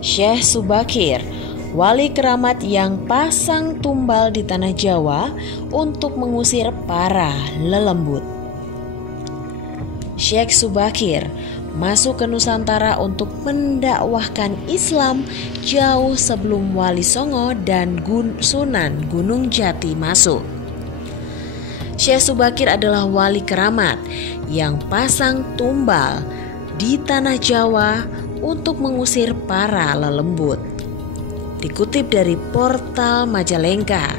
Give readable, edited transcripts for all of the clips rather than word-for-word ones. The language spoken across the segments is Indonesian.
Syekh Subakir, wali keramat yang pasang tumbal di tanah Jawa untuk mengusir para lelembut. Syekh Subakir masuk ke Nusantara untuk mendakwahkan Islam jauh sebelum Wali Songo dan Sunan Gunung Jati masuk. Syekh Subakir adalah wali keramat yang pasang tumbal di tanah Jawa untuk mengusir para lelembut. Dikutip dari portal Majalengka,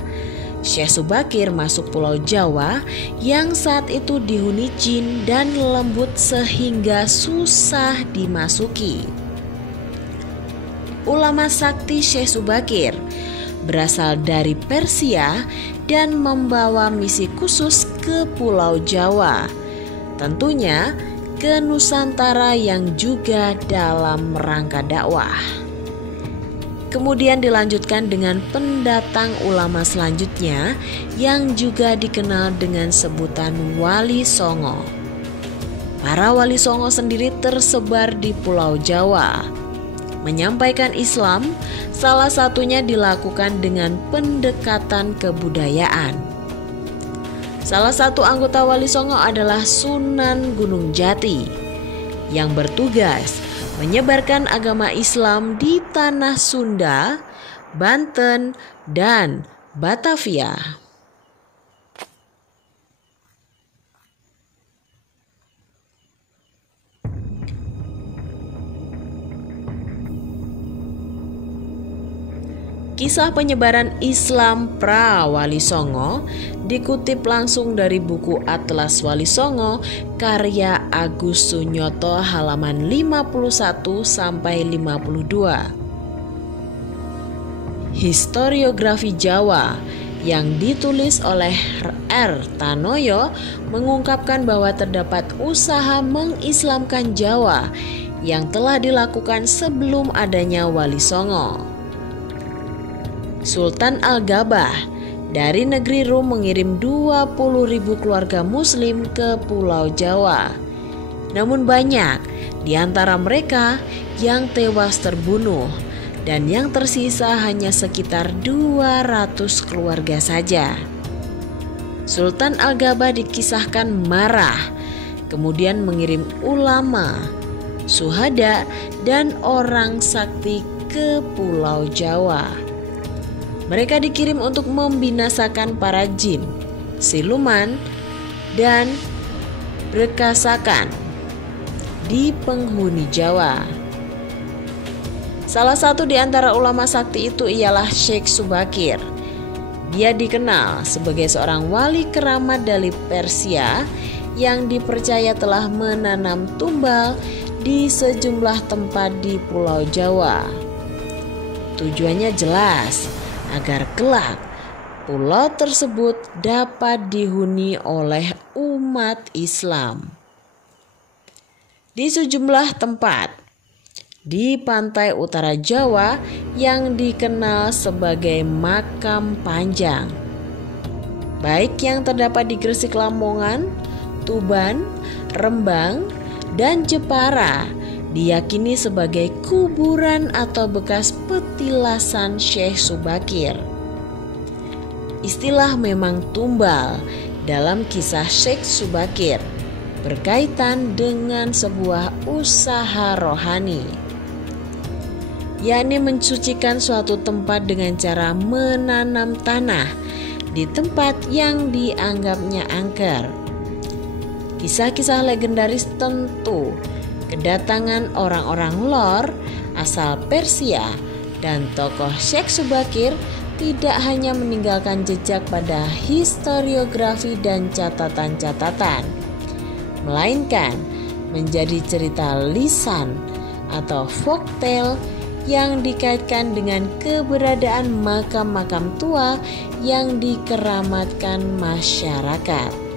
Syekh Subakir masuk Pulau Jawa yang saat itu dihuni jin dan lembut sehingga susah dimasuki. Ulama sakti Syekh Subakir berasal dari Persia dan membawa misi khusus ke Pulau Jawa, tentunya ke Nusantara yang juga dalam rangka dakwah. Kemudian dilanjutkan dengan pendatang ulama selanjutnya yang juga dikenal dengan sebutan Wali Songo. Para Wali Songo sendiri tersebar di Pulau Jawa. Menyampaikan Islam salah satunya dilakukan dengan pendekatan kebudayaan. Salah satu anggota Wali Songo adalah Sunan Gunung Jati yang bertugas menyebarkan agama Islam di tanah Sunda, Banten, dan Batavia. Kisah penyebaran Islam pra Wali Songo dikutip langsung dari buku Atlas Wali Songo karya Agus Sunyoto halaman 51 sampai 52. Historiografi Jawa yang ditulis oleh R. Tanoyo mengungkapkan bahwa terdapat usaha mengislamkan Jawa yang telah dilakukan sebelum adanya Wali Songo. Sultan Al-Gabah dari negeri Rum mengirim 20.000 keluarga muslim ke Pulau Jawa. Namun banyak di antara mereka yang tewas terbunuh dan yang tersisa hanya sekitar 200 keluarga saja. Sultan Al-Gabah dikisahkan marah, kemudian mengirim ulama, suhada, dan orang sakti ke Pulau Jawa. Mereka dikirim untuk membinasakan para jin, siluman, dan berkasakan di penghuni Jawa. Salah satu di antara ulama sakti itu ialah Syekh Subakir. Dia dikenal sebagai seorang wali keramat dari Persia yang dipercaya telah menanam tumbal di sejumlah tempat di Pulau Jawa. Tujuannya jelas, agar kelak pulau tersebut dapat dihuni oleh umat Islam. Di sejumlah tempat di pantai utara Jawa yang dikenal sebagai Makam Panjang, baik yang terdapat di Gresik, Lamongan, Tuban, Rembang, dan Jepara, diyakini sebagai kuburan atau bekas petilasan Syekh Subakir. Istilah memang tumbal dalam kisah Syekh Subakir berkaitan dengan sebuah usaha rohani, yakni mensucikan suatu tempat dengan cara menanam tanah di tempat yang dianggapnya angker. Kisah-kisah legendaris tentu kedatangan orang-orang Lor asal Persia dan tokoh Syekh Subakir tidak hanya meninggalkan jejak pada historiografi dan catatan-catatan, melainkan menjadi cerita lisan atau folktale yang dikaitkan dengan keberadaan makam-makam tua yang dikeramatkan masyarakat.